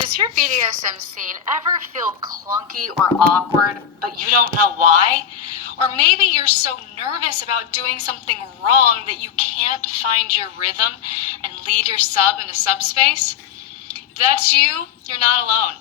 Does your BDSM scene ever feel clunky or awkward, but you don't know why? Or maybe you're so nervous about doing something wrong that you can't find your rhythm and lead your sub into subspace? If that's you, you're not alone.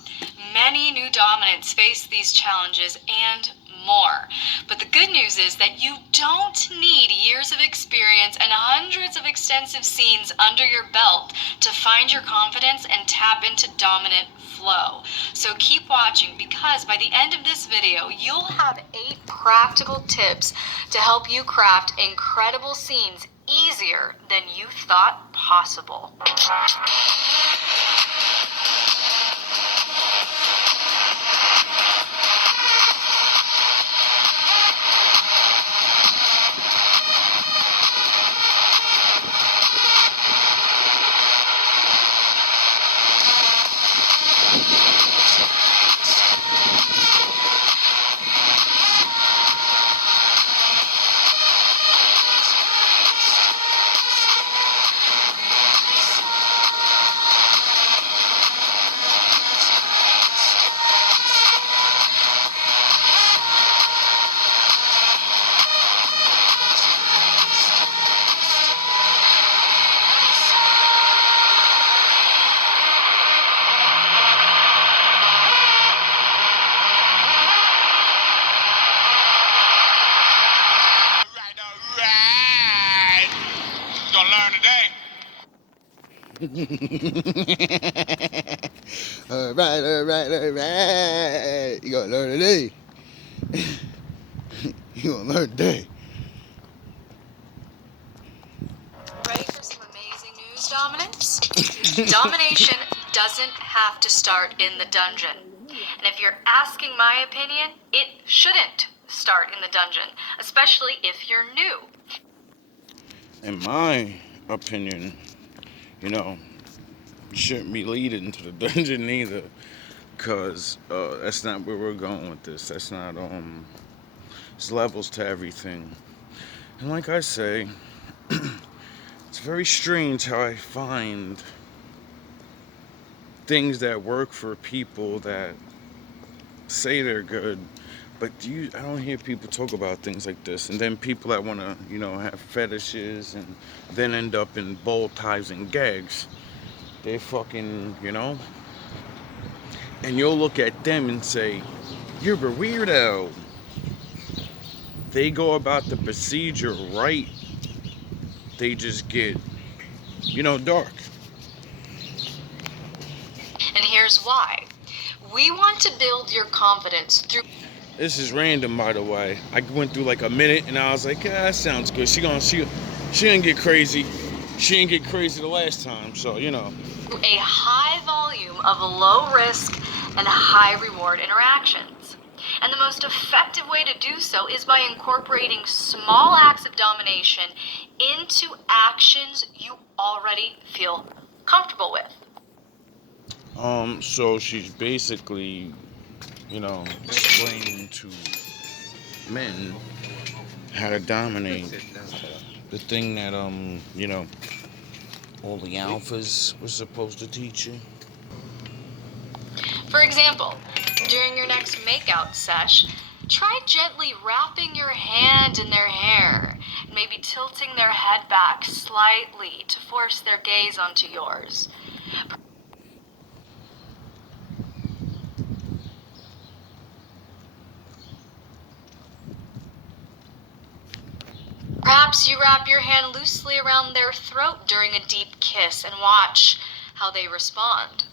Many new dominants face these challenges and more. But the good news is that you don't need years of experience and hundreds of extensive scenes under your belt to find your confidence and tap into dominant flow. So keep watching, because by the end of this video, you'll have 8 practical tips to help you craft incredible scenes easier than you thought possible. Alright. You gonna learn today. You gonna learn today. Ready for some amazing news, dominants? Domination doesn't have to start in the dungeon. And if you're asking my opinion, it shouldn't start in the dungeon, especially if you're new. In my opinion, you shouldn't be leading to the dungeon either, because that's not where we're going with this. That's not, there's levels to everything. And like I say, it's very strange how I find things that work for people that say they're good, but I don't hear people talk about things like this. And then people that want to, have fetishes and then end up in bow ties and gags, they fucking, and you'll look at them and say, you're a weirdo. They go about the procedure right. They just get, dark. And here's why. We want to build your confidence through... This is random, by the way. I went through like a minute and I was like, that sounds good. She didn't get crazy. She didn't get crazy the last time, so, a high volume of low risk and high reward interactions. And the most effective way to do so is by incorporating small acts of domination into actions you already feel comfortable with. So she's basically, explaining to men how to dominate the thing that, all the alphas were supposed to teach you. For example, during your next makeout sesh, try gently wrapping your hand in their hair, and maybe tilting their head back slightly to force their gaze onto yours. Perhaps you wrap your hand loosely around their throat during a deep kiss and watch how they respond.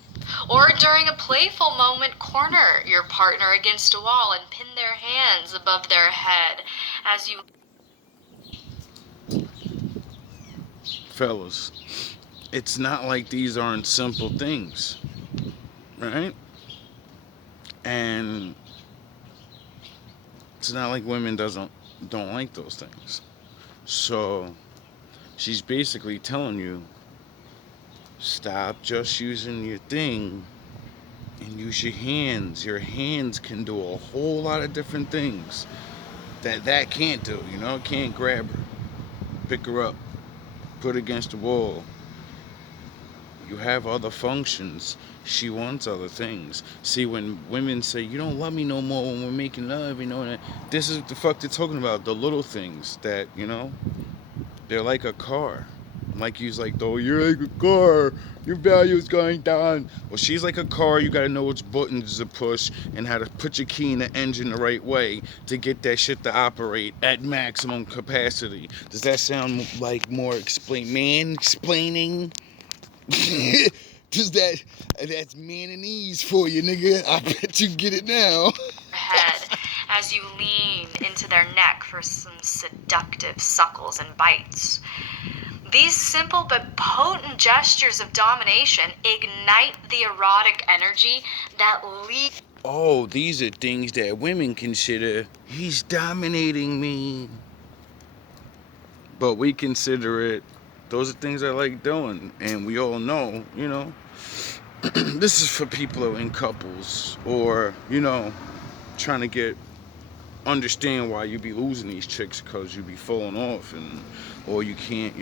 Or during a playful moment, corner your partner against a wall and pin their hands above their head as you... Fellas, it's not like these aren't simple things, right? And it's not like women don't like those things. So she's basically telling you, stop just using your thing and use your hands. Your hands can do a whole lot of different things that can't do. Can't grab her, pick her up, put her against the wall, You have other functions. She wants other things. See, when women say, you don't love me no more when we're making love, that this is what the fuck they're talking about. The little things that, they're like a car. Like you's like, though, you're like a car. Your value is going down. Well, she's like a car. You gotta know which buttons to push and how to put your key in the engine the right way to get that shit to operate at maximum capacity. Does that sound like more explaining? Does that's mananese for you, nigga? I bet you get it now. Head as you lean into their neck for some seductive suckles and bites. These simple but potent gestures of domination ignite the erotic energy that leads. Oh, these are things that women consider, he's dominating me. But we consider it, those are things I like doing. And we all know, this is for people who are in couples or, trying to understand why you be losing these chicks because you be falling off or you can't,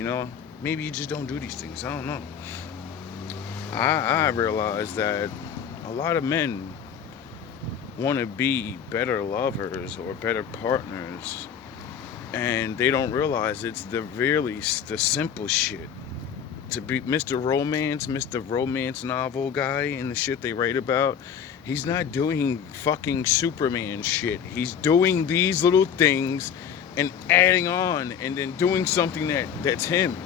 maybe you just don't do these things. I don't know. I realize that a lot of men want to be better lovers or better partners, and they don't realize it's the simple shit. To be Mr. Romance novel guy and the shit they write about, he's not doing fucking Superman shit. He's doing these little things and adding on and then doing something that's him.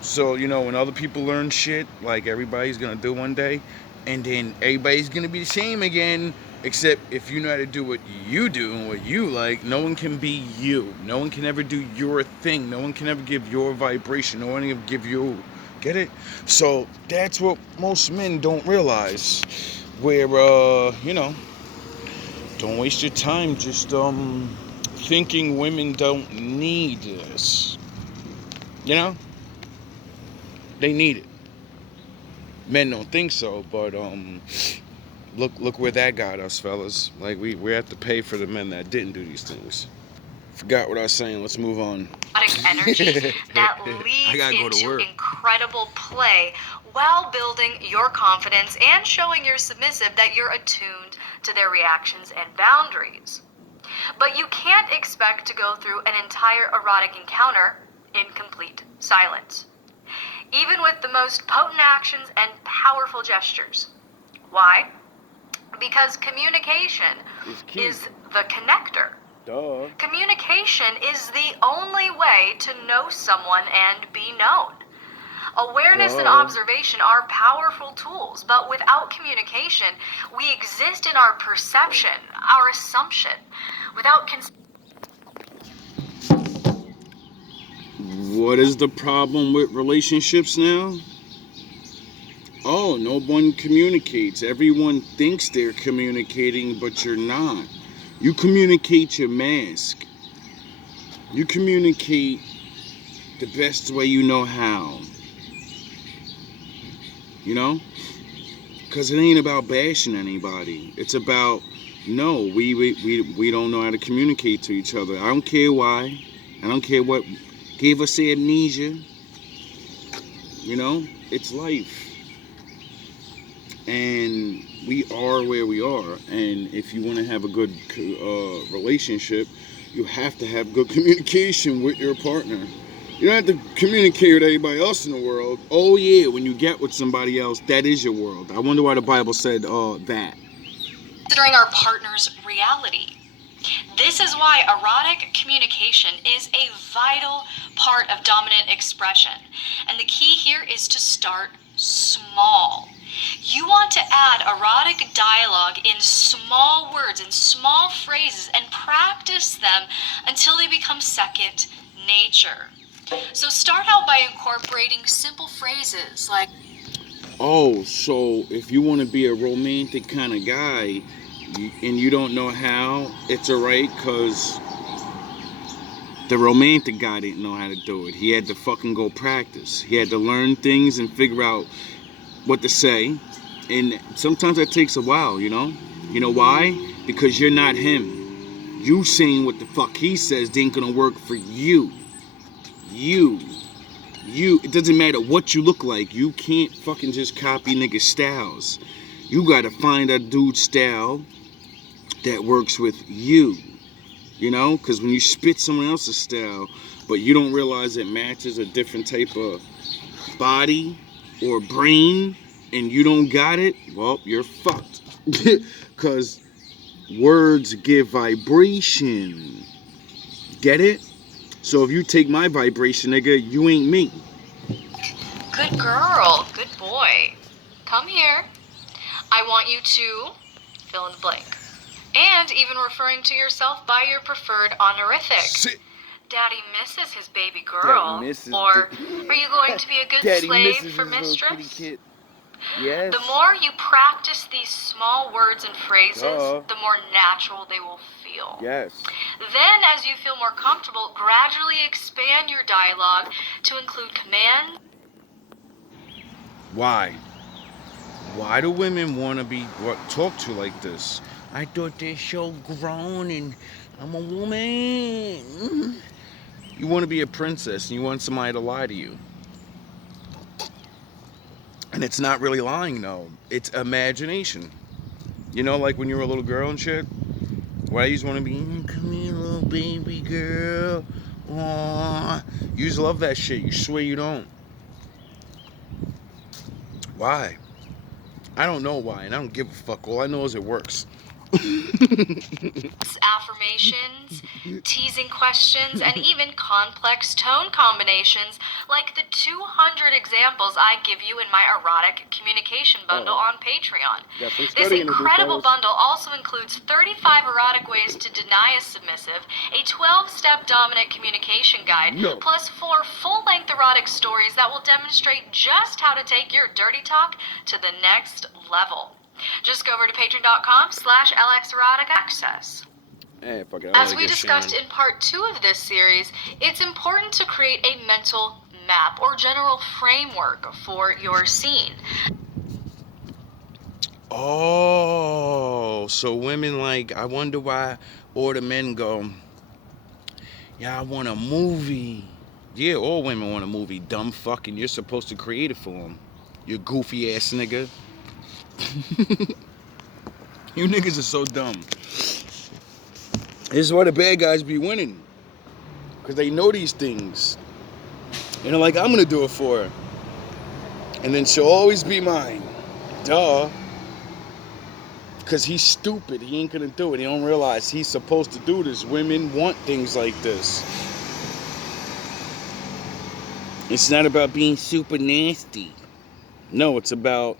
So, when other people learn shit, like everybody's gonna do one day, and then everybody's gonna be the same again, except if you know how to do what you do and what you like, no one can be you. No one can ever do your thing. No one can ever give your vibration. No one can give you, get it? So that's what most men don't realize. Where, don't waste your time just thinking women don't need this. They need it. Men don't think so, but look where that got us, fellas. Like we have to pay for the men that didn't do these things. Forgot what I was saying. Let's move on. Energy that leads into incredible play while building your confidence and showing your submissive that you're attuned to their reactions and boundaries. But you can't expect to go through an entire erotic encounter in complete silence, even with the most potent actions and powerful gestures. Why? Because communication is the connector. Duh. Communication is the only way to know someone and be known. Awareness and observation are powerful tools, but without communication, we exist in our perception, our assumption, without What is the problem with relationships now? Oh, no one communicates. Everyone thinks they're communicating, but you're not. You communicate your mask. You communicate the best way you know how. Because it ain't about bashing anybody. It's about, no, we don't know how to communicate to each other. I don't care why. I don't care what gave us amnesia. It's life. And we are where we are. And if you want to have a good relationship, you have to have good communication with your partner. You don't have to communicate with everybody else in the world. Oh yeah, when you get with somebody else, that is your world. I wonder why the Bible said that. Considering our partner's reality. This is why erotic communication is a vital part of dominant expression. And the key here is to start small. You want to add erotic dialogue in small words, in small phrases, and practice them until they become second nature. So start out by incorporating simple phrases like, oh, so if you want to be a romantic kind of guy and you don't know how, it's alright, because the romantic guy didn't know how to do it. He had to fucking go practice. He had to learn things and figure out what to say. And sometimes that takes a while, You know why? Because you're not him. You saying what the fuck he says ain't gonna work for you. It doesn't matter what you look like. You can't fucking just copy niggas' styles. You gotta find a dude's style that works with you. You know, because when you spit someone else's style, but you don't realize it matches a different type of body or brain, and you don't got it, well, you're fucked. Because words give vibration. Get it? So if you take my vibration, nigga, you ain't me. Good girl, good boy. Come here. I want you to fill in the blank. And even referring to yourself by your preferred honorific. Sit. Daddy misses his baby girl. Or are you going to be a good Daddy slave misses for his little kitty mistress? kid. Yes. The more you practice these small words and phrases, the more natural they will feel. Yes. Then, as you feel more comfortable, gradually expand your dialogue to include commands. Why? Why do women want to be talked to like this? I thought they're so grown and I'm a woman. You want to be a princess and you want somebody to lie to you. And it's not really lying, though. It's imagination. You know, like when you were a little girl and shit? Why you just want to be, come here, little baby girl. Aww. You just love that shit. You swear you don't. Why? I don't know why, and I don't give a fuck. All I know is it works. Affirmations, teasing questions, and even complex tone combinations like the 200 examples I give you in my erotic communication bundle on Patreon. This incredible bundle also includes 35 erotic ways to deny a submissive, a 12-step dominant communication guide, plus 4 full-length erotic stories that will demonstrate just how to take your dirty talk to the next level. Just go over to patreon.com/LXEroticAccess. Hey, fuck it, As we discussed in part 2 of this series, it's important to create a mental map or general framework for your scene. Oh, so women like, I wonder why all the men go, yeah, I want a movie. Yeah, all women want a movie, dumb fucking. You're supposed to create it for them. You goofy ass nigga. You niggas are so dumb. This is why the bad guys be winning. Because they know these things. And they're like, I'm going to do it for her. And then she'll always be mine. Duh. Because he's stupid. He ain't going to do it. He don't realize he's supposed to do this. Women want things like this. It's not about being super nasty. No, it's about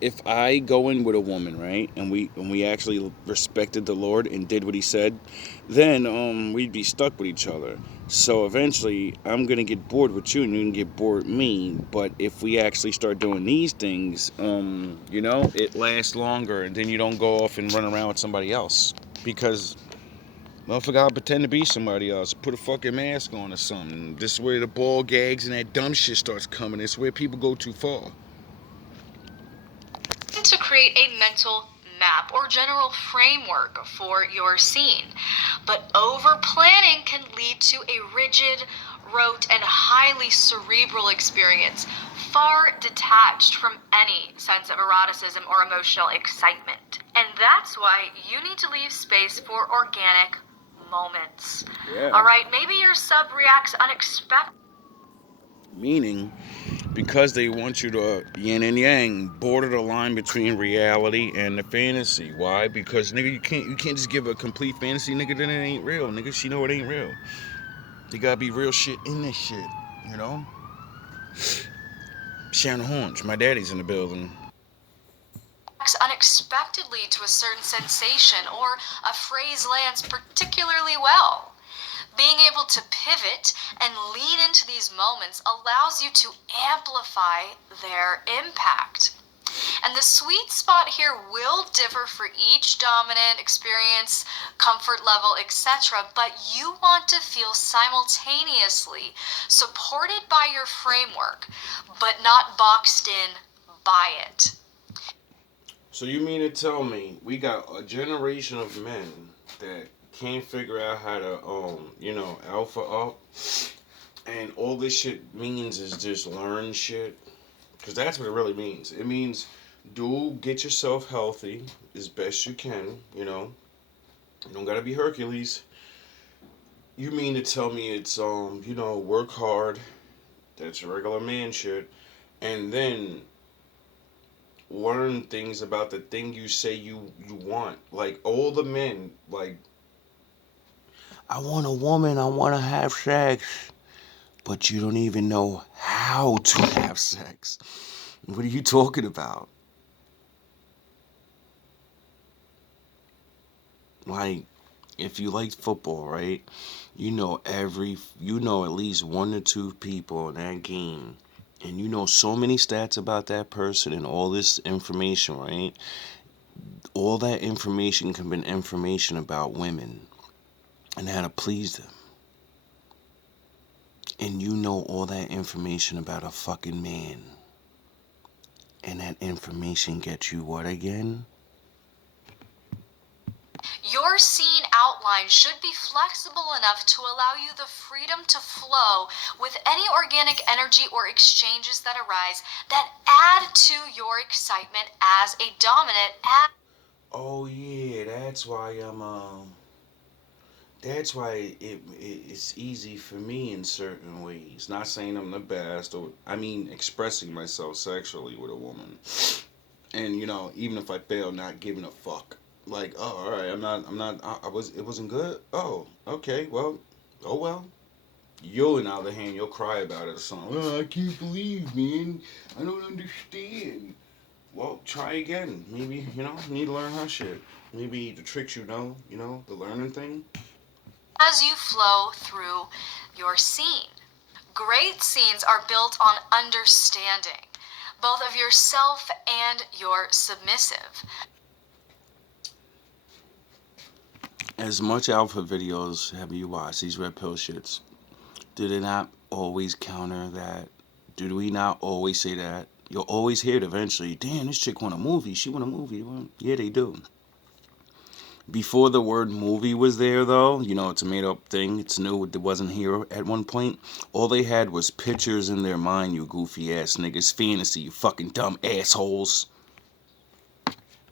if I go in with a woman, right, and we actually respected the Lord and did what He said, then we'd be stuck with each other. So eventually, I'm gonna get bored with you, and you're gonna get bored with me. But if we actually start doing these things, you know, it lasts longer, and then you don't go off and run around with somebody else because. Motherfucker, I'll pretend to be somebody else. Put a fucking mask on or something. This is where the ball gags and that dumb shit starts coming. It's where people go too far. To create a mental map or general framework for your scene. But over planning can lead to a rigid, rote, and highly cerebral experience, far detached from any sense of eroticism or emotional excitement. And that's why you need to leave space for organic moments. Yeah. Alright, maybe your sub reacts unexpectedly. Meaning, because they want you to yin and yang, border the line between reality and the fantasy. Why? Because nigga, you can't just give a complete fantasy, nigga, then it ain't real. Nigga, she know it ain't real. You gotta be real shit in this shit, you know? Sharon Horns, my daddy's in the building. Unexpectedly to a certain sensation or a phrase lands particularly well. Being able to pivot and lean into these moments allows you to amplify their impact. And the sweet spot here will differ for each dominant experience, comfort level, etc. But you want to feel simultaneously supported by your framework, but not boxed in by it. So you mean to tell me we got a generation of men that can't figure out how to, you know, alpha up, And all this shit means is just learn shit. Because that's what it really means. It means get yourself healthy as best you can, you know. You don't gotta be Hercules. You mean to tell me it's work hard. That's regular man shit. And then learn things about the thing you say you want. Like all the men, like I want a woman, I want to have sex, but you don't even know how to have sex. What are you talking about? Like if you like football, right? You know at least one or two people in that game, and you know so many stats about that person and all this information, right? All that information can be information about women and how to please them. And you know all that information about a fucking man. And that information gets you what again? Your scene outline should be flexible enough to allow you the freedom to flow with any organic energy or exchanges that arise that add to your excitement as a dominant. Oh yeah, that's why it's easy for me in certain ways. Not saying I'm the best, or I mean expressing myself sexually with a woman. And even if I fail, not giving a fuck. Like, oh, all right, it wasn't good. Oh, okay, well, oh well. You, on the other hand, you'll cry about it or something. Oh, I can't believe, man. I don't understand. Well, try again. Maybe you need to learn her shit. Maybe the tricks the learning thing. As you flow through your scene. Great scenes are built on understanding, both of yourself and your submissive. As much alpha videos have you watched, these red pill shits, do they not always counter that? Do we not always say that? You'll always hear it eventually. Damn, this chick want a movie. She want a movie. Well, yeah, they do. Before the word movie was there, though, it's a made up thing. It's new. It wasn't here at one point. All they had was pictures in their mind, you goofy ass niggas. Fantasy, you fucking dumb assholes.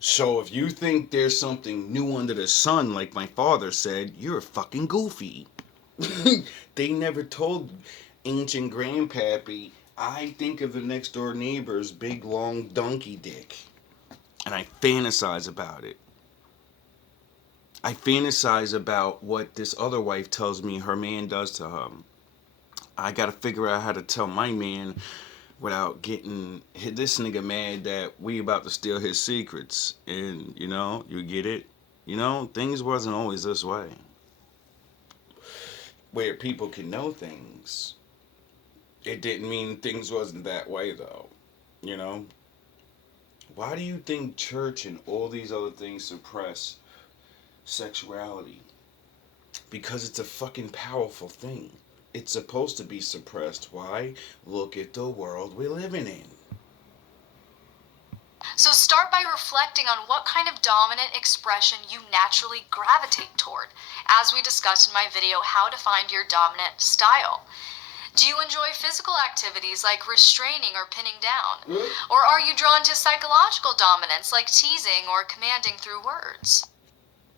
So if you think there's something new under the sun, like my father said, you're fucking goofy. They never told ancient grandpappy, I think of the next door neighbor's big long donkey dick. And I fantasize about it. I fantasize about what this other wife tells me her man does to her. I gotta figure out how to tell my man without getting this nigga mad that we about to steal his secrets. And, you get it? Things wasn't always this way. Where people can know things. It didn't mean things wasn't that way, though. You know? Why do you think church and all these other things suppress sexuality? Because it's a fucking powerful thing. It's supposed to be suppressed. Why? Look at the world we're living in. So start by reflecting on what kind of dominant expression you naturally gravitate toward, as we discussed in my video, How to Find Your Dominant Style. Do you enjoy physical activities like restraining or pinning down? Or are you drawn to psychological dominance like teasing or commanding through words?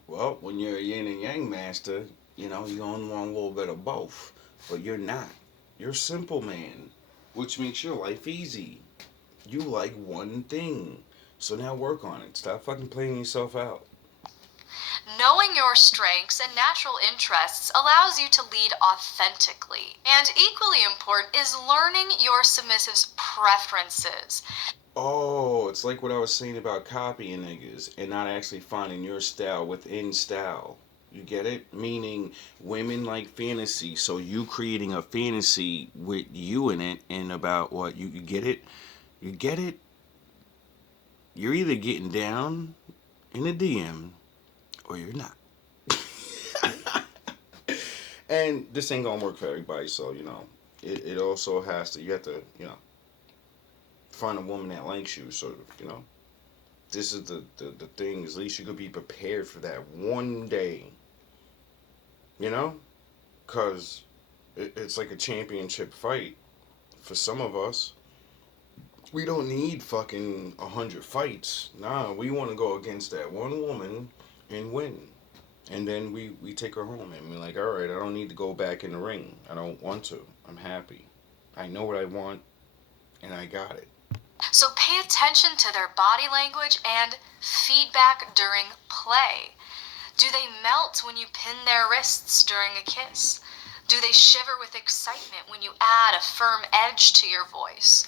Well, when you're a yin and yang master, you only want a little bit of both. But you're not. You're a simple man, which makes your life easy. You like one thing. So now work on it. Stop fucking playing yourself out. Knowing your strengths and natural interests allows you to lead authentically. And equally important is learning your submissive's preferences. Oh, it's like what I was saying about copying niggas and not actually finding your style within style. You get it? Meaning women like fantasy, so you creating a fantasy with you in it and about what you get it? You get it? You're either getting down in a DM or you're not. And this ain't gonna work for everybody, so it also has to you have to, find a woman that likes you, so this is the thing. At least you could be prepared for that one day. Cause It's like a championship fight for some of us. We don't need fucking 100 fights. Nah, we want to go against that one woman and win. And then we take her home and we're like, all right, I don't need to go back in the ring. I don't want to. I'm happy. I know what I want and I got it. So pay attention to their body language and feedback during play. Do they melt when you pin their wrists during a kiss? Do they shiver with excitement when you add a firm edge to your voice?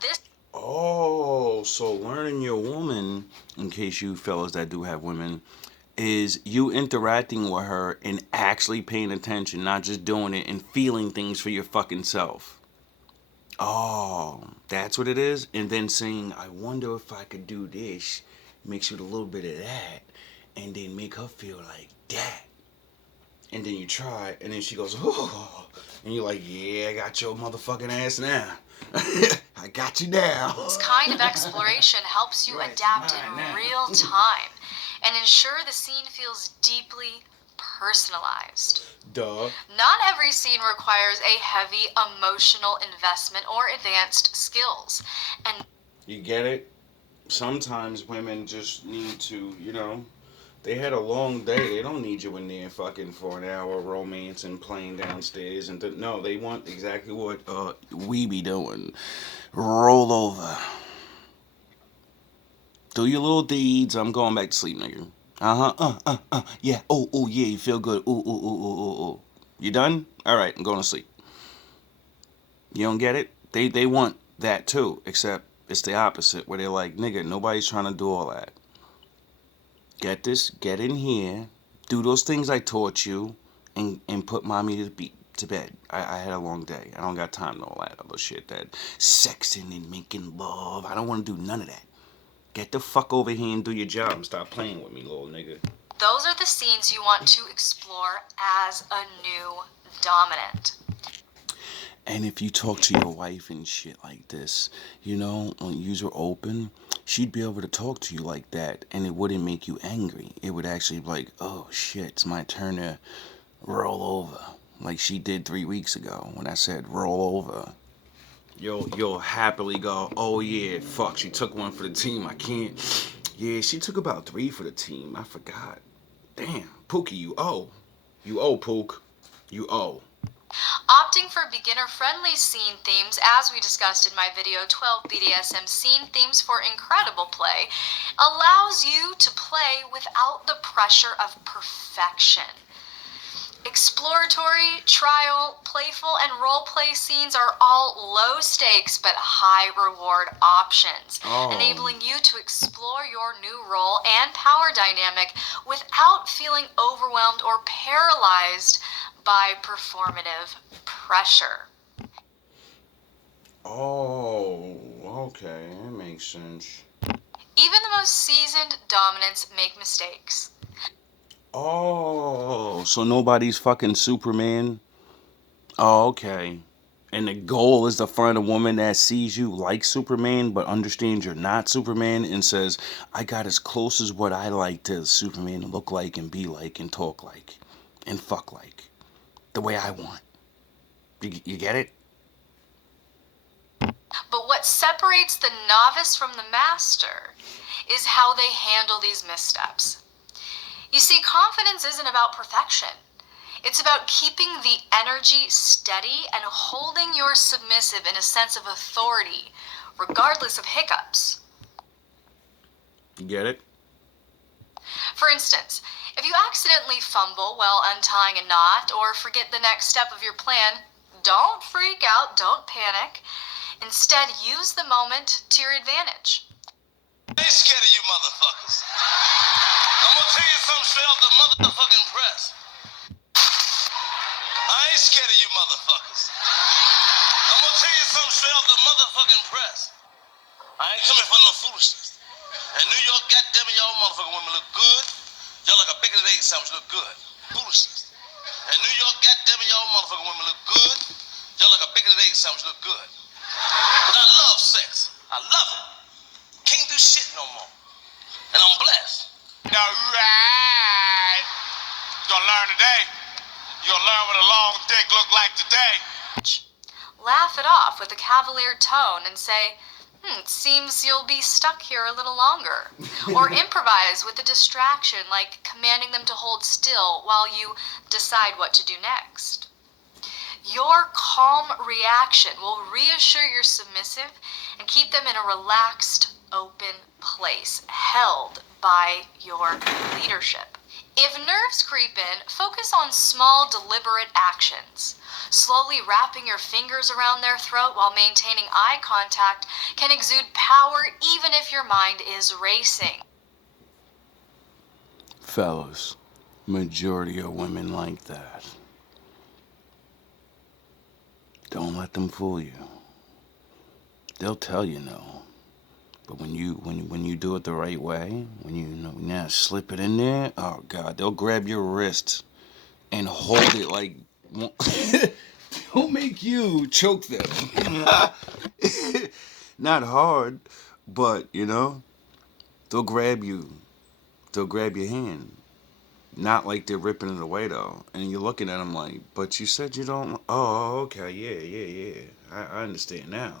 This Oh, so learning your woman, in case you fellas that do have women, is you interacting with her and actually paying attention, not just doing it and feeling things for your fucking self. Oh, that's what it is? And then saying, I wonder if I could do this, mix with a little bit of that, and then make her feel like that. And then you try, and then she goes, oh. And you're like, yeah, I got your motherfucking ass now. I got you now. This kind of exploration helps you adapt in real time and ensure the scene feels deeply personalized. Duh. Not every scene requires a heavy emotional investment or advanced skills. And You get it? Sometimes women just need to, they had a long day. They don't need you in there fucking for an hour romance and playing downstairs. And no, they want exactly what we be doing. Roll over. Do your little deeds. I'm going back to sleep, nigga. Yeah. Oh, yeah. You feel good. Ooh. You done? All right. I'm going to sleep. You don't get it? They want that too, except it's the opposite, where they're like, nigga, nobody's trying to do all that. Get this. Get in here. Do those things I taught you, and put mommy to bed. I had a long day. I don't got time to all that other shit. That sexing and making love. I don't want to do none of that. Get the fuck over here and do your job and stop playing with me, little nigga. those are the scenes you want to explore as a new dominant. And if you talk to your wife and shit like this, when you were open, she'd be able to talk to you like that, and it wouldn't make you angry. It would actually be like, oh shit, it's my turn to roll over. Like she did 3 weeks ago when I said roll over. You'll happily go, oh yeah, fuck, she took one for the team. I can't. Yeah, she took about 3 for the team. I forgot. Damn, Pookie, you owe. You owe, Pook. You owe. Opting for beginner-friendly scene themes, as we discussed in my video 12 BDSM scene themes for incredible play, allows you to play without the pressure of perfection. Exploratory, trial, playful, and role-play scenes are all low-stakes but high-reward options, enabling you to explore your new role and power dynamic without feeling overwhelmed or paralyzed by performative pressure. Oh, okay, that makes sense. Even the most seasoned dominants make mistakes. Oh, so nobody's fucking Superman? Oh, okay. And the goal is to find a woman that sees you like Superman, but understands you're not Superman and says, I got as close as what I like to Superman to look like and be like and talk like and fuck like. The way I want. You get it? But what separates the novice from the master is how they handle these missteps. You see, confidence isn't about perfection. It's about keeping the energy steady and holding your submissive in a sense of authority, regardless of hiccups. You get it? For instance, if you accidentally fumble while untying a knot or forget the next step of your plan, don't freak out, don't panic. Instead, use the moment to your advantage. I ain't scared of you motherfuckers. I'm gonna tell you something straight off the motherfucking press. I ain't scared of you motherfuckers. I'm gonna tell you something straight off the motherfucking press. I ain't coming for no foolishness. In New York, goddammit, y'all motherfucking women look good. Y'all like a bacon and egg sandwich look good. Foolishness. In New York, goddammit, y'all motherfucking women look good. Y'all like a bacon and egg sandwich look good. But I love sex. I love it. Can't do shit no more. And I'm blessed. All right. You gonna learn today. You You'll learn what a long dick look like today. Laugh it off with a cavalier tone and say, it seems you'll be stuck here a little longer. Or improvise with a distraction like commanding them to hold still while you decide what to do next. Your calm reaction will reassure your submissive and keep them in a relaxed, open place, held by your leadership. If nerves creep in, focus on small, deliberate actions. Slowly wrapping your fingers around their throat while maintaining eye contact can exude power even if your mind is racing. Fellas, majority of women like that. Don't let them fool you. They'll tell you no. But when you do it the right way, when you now slip it in there, oh God, they'll grab your wrist and hold it like they'll make you choke them. Not hard, but they'll grab you. They'll grab your hand. Not like they're ripping it away though. And you're looking at them like, but you said you don't. Oh, okay, yeah. I understand now.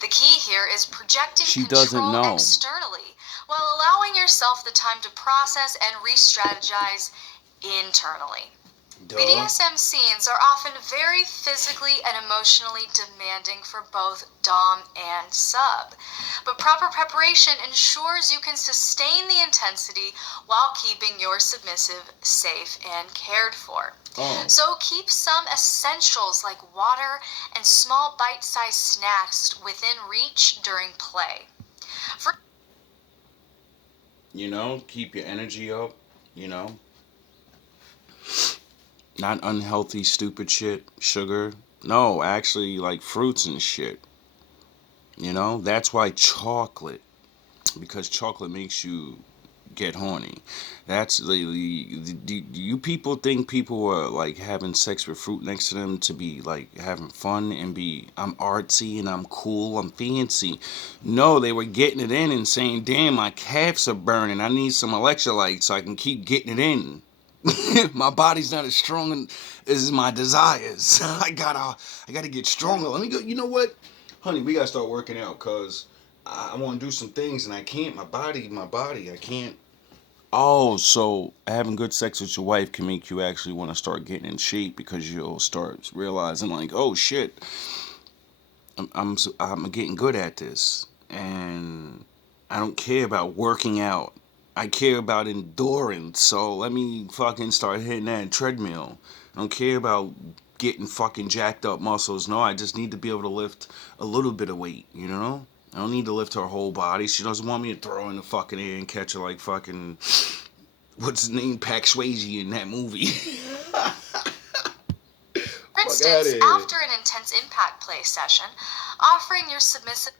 The key here is projecting She control doesn't know. externally while allowing yourself the time to process and re-strategize internally. Duh. BDSM scenes are often very physically and emotionally demanding for both dom and sub, but proper preparation ensures you can sustain the intensity while keeping your submissive safe and cared for. So keep some essentials like water and small bite-sized snacks within reach during play. Keep your energy up, Not unhealthy, stupid shit, sugar. No, actually, like fruits and shit. That's why chocolate, because chocolate makes you get horny. That's you people think people are like having sex with fruit next to them to be like having fun and be, I'm artsy and I'm cool, I'm fancy. No, they were getting it in and saying, damn, my calves are burning, I need some electrolytes so I can keep getting it in. My body's not as strong as my desires. I gotta get stronger. Let me go. You know what, honey? We gotta start working out because I want to do some things and I can't. My body. I can't. Oh, so having good sex with your wife can make you actually want to start getting in shape because you'll start realizing like, oh shit, I'm getting good at this, and I don't care about working out. I care about endurance, so let me fucking start hitting that treadmill. I don't care about getting fucking jacked up muscles. No, I just need to be able to lift a little bit of weight, I don't need to lift her whole body. She doesn't want me to throw in the fucking air and catch her like fucking, what's his name, Pac Swayze in that movie. For instance, after an intense impact play session, offering your submissive...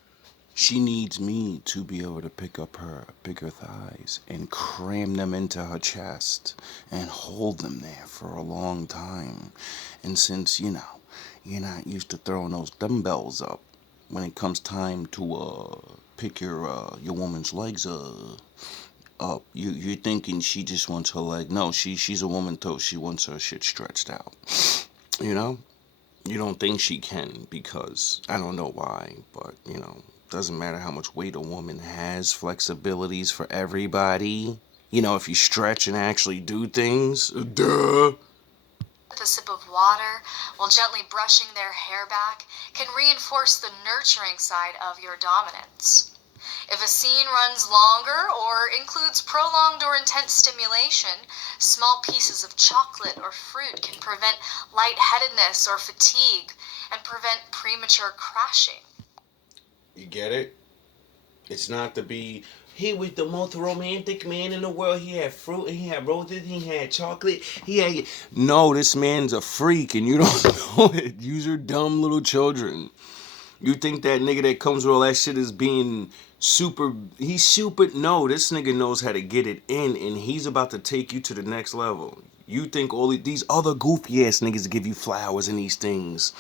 She needs me to be able to pick up her bigger thighs and cram them into her chest and hold them there for a long time. And since, you're not used to throwing those dumbbells up when it comes time to pick your woman's legs up, you're thinking she just wants her leg. No, she's a woman too. She wants her shit stretched out. You don't think she can because I don't know why, but doesn't matter how much weight a woman has, flexibilities for everybody. If you stretch and actually do things, duh. With a sip of water while gently brushing their hair back can reinforce the nurturing side of your dominance. If a scene runs longer or includes prolonged or intense stimulation, small pieces of chocolate or fruit can prevent lightheadedness or fatigue and prevent premature crashing. You get it? It's not to be, he was the most romantic man in the world. He had fruit and he had roses, he had chocolate, he had... No, this man's a freak and you don't know it. Use your dumb little children. You think that nigga that comes with all that shit is being super... He's super... No, this nigga knows how to get it in and he's about to take you to the next level. You think all these other goofy ass niggas give you flowers and these things.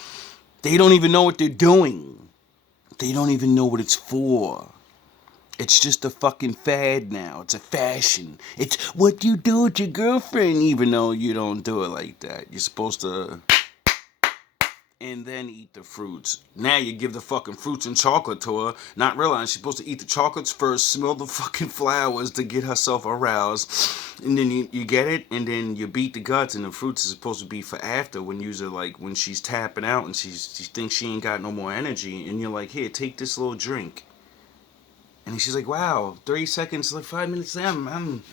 They don't even know what they're doing. They don't even know what it's for. It's just a fucking fad now. It's a fashion. It's what you do with your girlfriend, even though you don't do it like that. You're supposed to and then eat the fruits. Now you give the fucking fruits and chocolate to her, not realizing she's supposed to eat the chocolates first, smell the fucking flowers to get herself aroused, and then you get it, and then you beat the guts, and the fruits is supposed to be for after, when usually like when she's tapping out and she thinks she ain't got no more energy, and you're like, here, take this little drink. And she's like, wow, 30 seconds, like 5 minutes later, I'm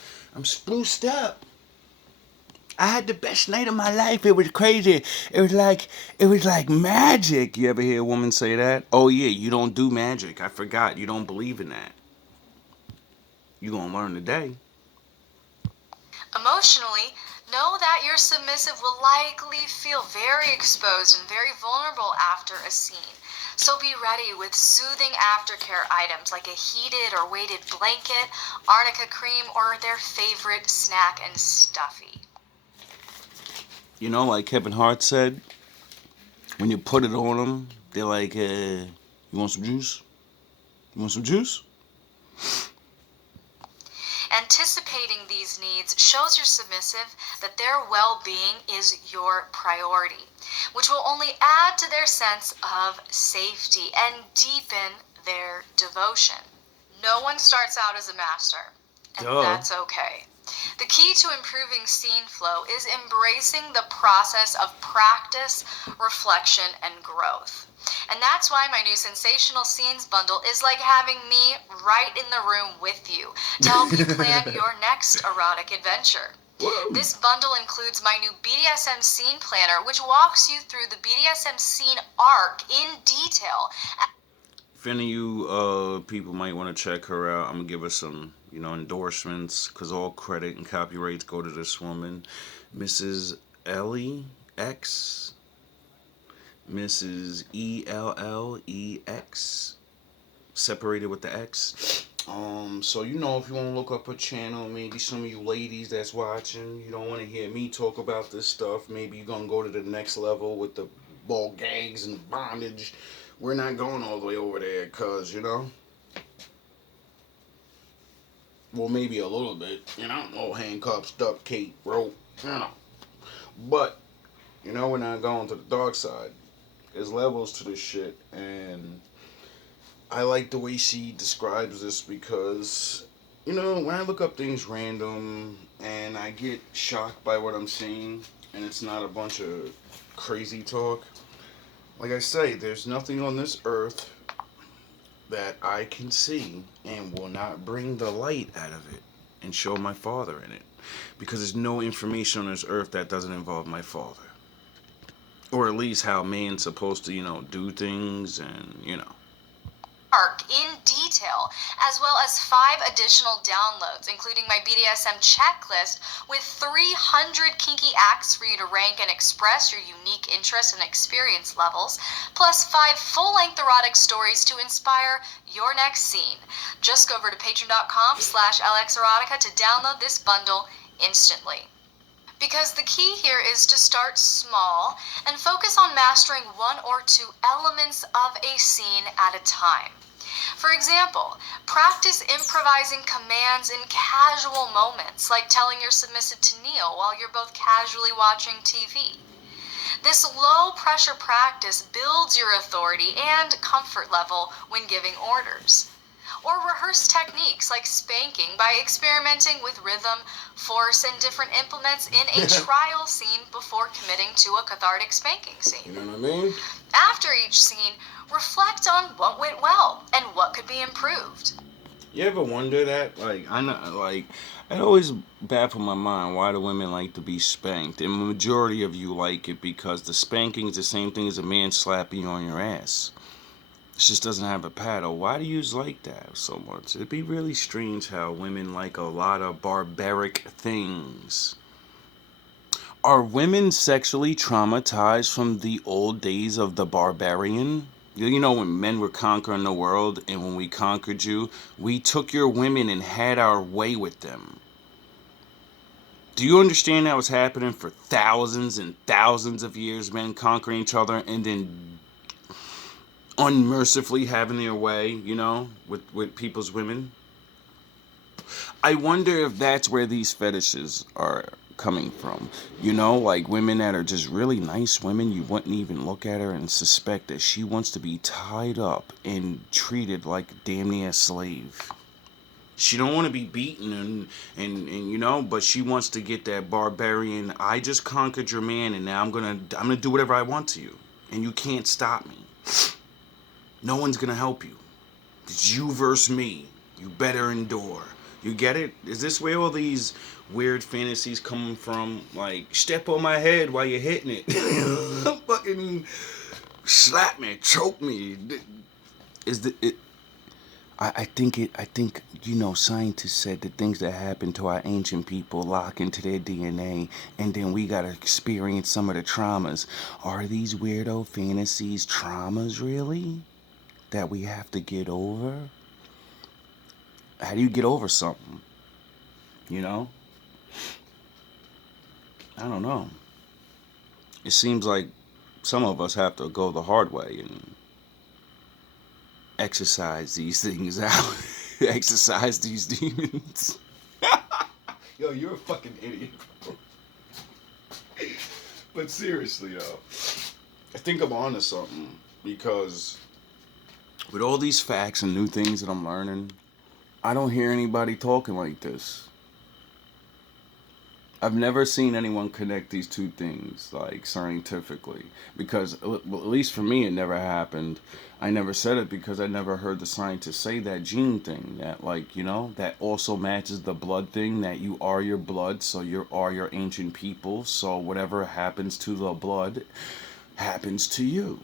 spruced up. I had the best night of my life. It was crazy. It was like magic. You ever hear a woman say that? Oh yeah, you don't do magic. I forgot. You don't believe in that. You gonna learn today. Emotionally, know that your submissive will likely feel very exposed and very vulnerable after a scene. So be ready with soothing aftercare items like a heated or weighted blanket, arnica cream, or their favorite snack and stuffy. You know, like Kevin Hart said, when you put it on them, they're like, you want some juice? You want some juice? Anticipating these needs shows your submissive that their well being is your priority, which will only add to their sense of safety and deepen their devotion. No one starts out as a master, and Duh. that's okay. The key to improving scene flow is embracing the process of practice, reflection, and growth. And that's why my new Sensational Scenes bundle is like having me right in the room with you to help you plan your next erotic adventure. Whoa. This bundle includes my new BDSM scene planner, which walks you through the BDSM scene arc in detail. If any of you people might want to check her out, I'm gonna give her some, endorsements, because all credit and copyrights go to this woman, Mrs. Ellie X, Mrs. ELLEX, separated with the X. So if you want to look up her channel, maybe some of you ladies that's watching, you don't want to hear me talk about this stuff. Maybe you're gonna go to the next level with the ball gags and bondage. We're not going all the way over there, cause well, maybe a little bit, no handcuffs, duct tape, rope, But we're not going to the dark side. There's levels to this shit, and I like the way she describes this because, when I look up things random and I get shocked by what I'm seeing, and it's not a bunch of crazy talk. Like I say, there's nothing on this earth that I can see and will not bring the light out of it and show my father in it. Because there's no information on this earth that doesn't involve my father. Or at least how man's supposed to, do things and. Arc in detail, as well as 5 additional downloads, including my BDSM checklist with 300 kinky acts for you to rank and express your unique interest and experience levels, plus 5 full-length erotic stories to inspire your next scene. Just go over to patreon.com/lxerotica to download this bundle instantly. Because the key here is to start small and focus on mastering 1 or 2 elements of a scene at a time. For example, practice improvising commands in casual moments, like telling your submissive to kneel while you're both casually watching TV. This low-pressure practice builds your authority and comfort level when giving orders. Or rehearse techniques like spanking by experimenting with rhythm, force, and different implements in a trial scene before committing to a cathartic spanking scene. You know what I mean? After each scene, reflect on what went well and what could be improved. You ever wonder that? It always baffled my mind why do women like to be spanked, and the majority of you like it because the spanking is the same thing as a man slapping you on your ass. It just doesn't have a paddle. Why do you like that so much? It'd be really strange how women like a lot of barbaric things. Are women sexually traumatized from the old days of the barbarian? When men were conquering the world, and when we conquered you, we took your women and had our way with them. Do you understand that was happening for thousands and thousands of years, men conquering each other and then unmercifully having their way, with people's women. I wonder if that's where these fetishes are coming from. Like women that are just really nice women, you wouldn't even look at her and suspect that she wants to be tied up and treated like damn near a slave. She don't want to be beaten and but she wants to get that barbarian. I just conquered your man, and now I'm gonna do whatever I want to you, and you can't stop me. No one's gonna help you. It's you versus me. You better endure. You get it? Is this where all these weird fantasies come from? Like, step on my head while you're hitting it. Fucking slap me, choke me. Is the it? I think scientists said the things that happened to our ancient people lock into their DNA, and then we gotta experience some of the traumas. Are these weirdo fantasies traumas really that we have to get over? How do you get over something? You know? I don't know. It seems like some of us have to go the hard way and exercise these things out. Exercise these demons. Yo, you're a fucking idiot, bro. But seriously, though, I think I'm onto something because with all these facts and new things that I'm learning, I don't hear anybody talking like this. I've never seen anyone connect these two things like scientifically because, well, at least for me, it never happened. I never said it because I never heard the scientists say that gene thing that, like, that also matches the blood thing, that you are your blood, so you are your ancient people, so whatever happens to the blood happens to you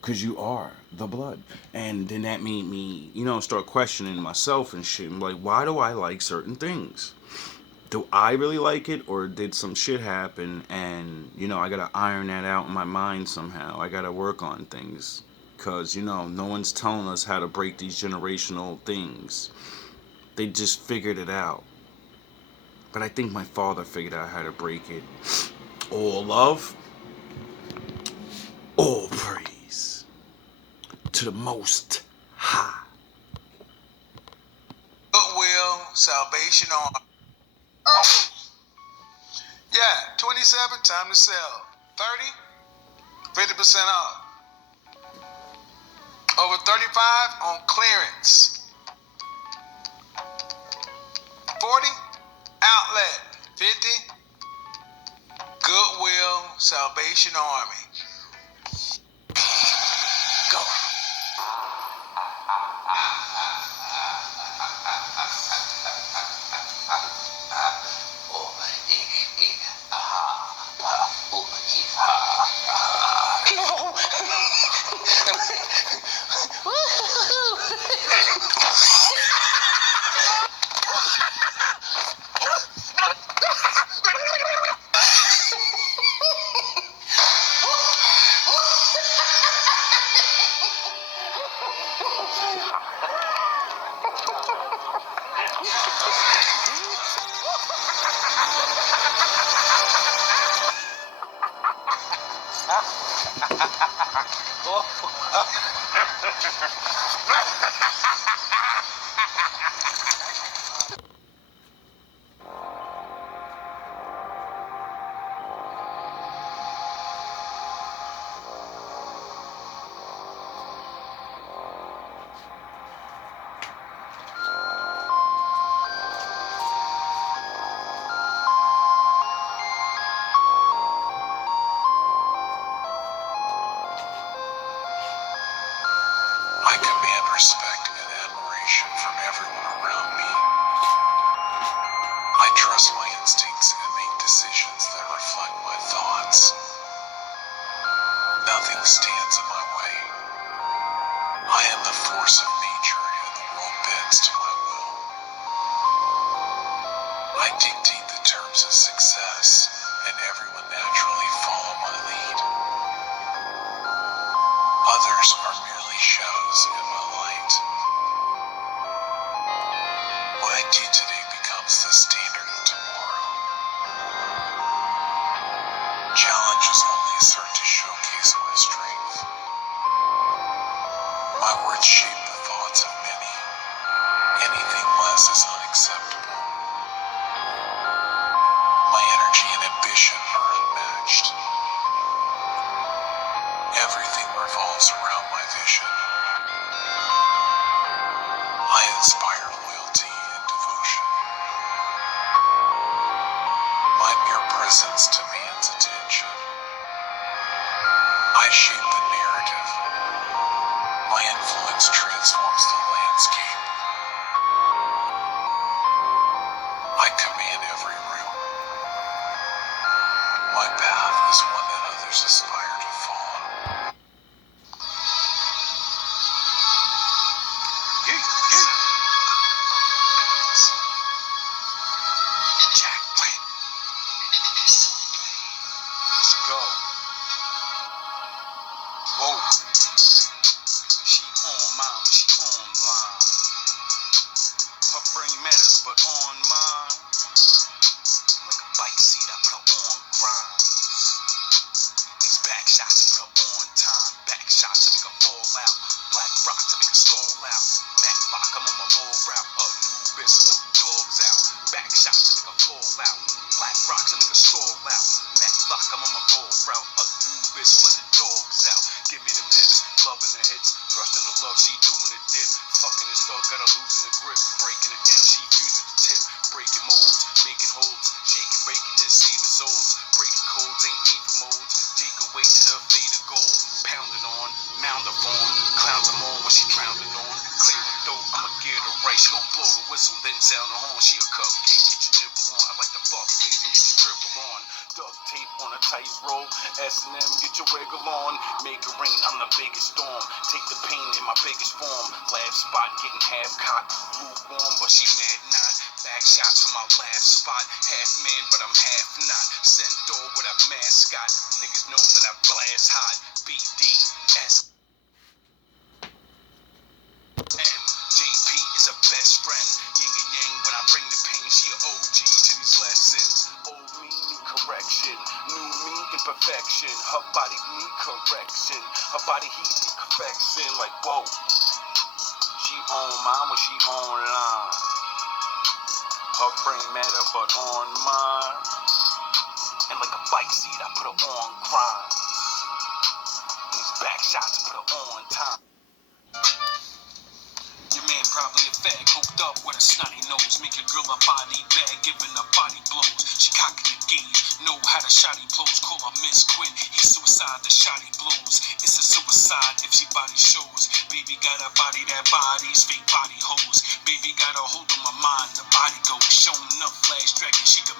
because you are the blood. And then that made me, start questioning myself and shit. I'm like, why do I like certain things? Do I really like it, or did some shit happen and I gotta iron that out in my mind somehow? I gotta work on things because no one's telling us how to break these generational things. They just figured it out. But I think my father figured out how to break it. All love, all praise to the Most High. Goodwill, Salvation Army. Oh, yeah, 27, time to sell. 30, 50% off. Over 35 on clearance. 40, outlet. 50, Goodwill, Salvation Army. Go. I command respect and admiration from everyone around me. I trust my instincts and make decisions that reflect my thoughts. Nothing stands in my way. I am the force of nature and the world bends to my will. I dictate the terms of success and everyone naturally follow my lead. Others are merely shadows in my light. What I do today becomes the standard of tomorrow. Challenges only serve to showcase my strength. This is unacceptable. My energy and ambition are unmatched. Everything revolves around my vision. I inspire loyalty and devotion. My mere presence demands attention. I shape the narrative. My influence transforms the landscape. I command every room. My path is one that others aspire to follow. Jack, wait. Let's go. Whoa. She on mine when she online. Her brain matters, but on mine. Like a bike seat, I put her on grind. These back shots, put her on time. Back shots to make her fall out. Black rock to make her stall out. Matt lock, I'm on my roll route. A new bitch, let the dogs out. Back shots to make her fall out. Black rock to make her stall out. Matt lock, I'm on my roll route. A new bitch, let the dogs out. Give me them hips, loving the hits. Thrusting the love, she doing the dip. Fucking this dog, got her losing the grip. Breaking it down, she fusing the tip. Breaking molds, making holds. Shaking, breaking, just saving souls. Breaking codes, ain't need for molds. Take away to the fade of gold. Pounding on, mound of on. Clowns them on when she drowning on. Clear the throat, I'ma get her right. She gon' blow the whistle, then sound the horn. She a cupcake, get your nibble on. I like the fuck face and get your dribble on. Duct tape on a tight roll. S&M, get your wiggle on. Make it rain, I'm the biggest storm. Take the pain in my biggest form. Last spot, getting half cocked. Lukewarm, but she mad not. Back shots from my last spot. Half man, but I'm half not. Centaur with a mascot. Niggas know that I blast hot. BDS. JP is a best friend. Yin and yang when I bring the pain. She a OG to these lessons. Old me need correction. New me imperfection. Her body need correction. Her body heat need perfection. Like whoa. She on mine when she online. Her brain matter but on mine. And like a bike seat I put her on grind. These back shots I put her on time. Your man probably a fag, hooked up with a snotty nose. Make a girl a body bag, giving her body blows. She cocking the gauge, know how to shotty blows. Call her Miss Quinn, he suicide, the shotty blows. It's a suicide if she body shows. Baby got a body that bodies, fake body hoes. Baby got a hold on my mind, the body goes. Showing up, flash tracking, she can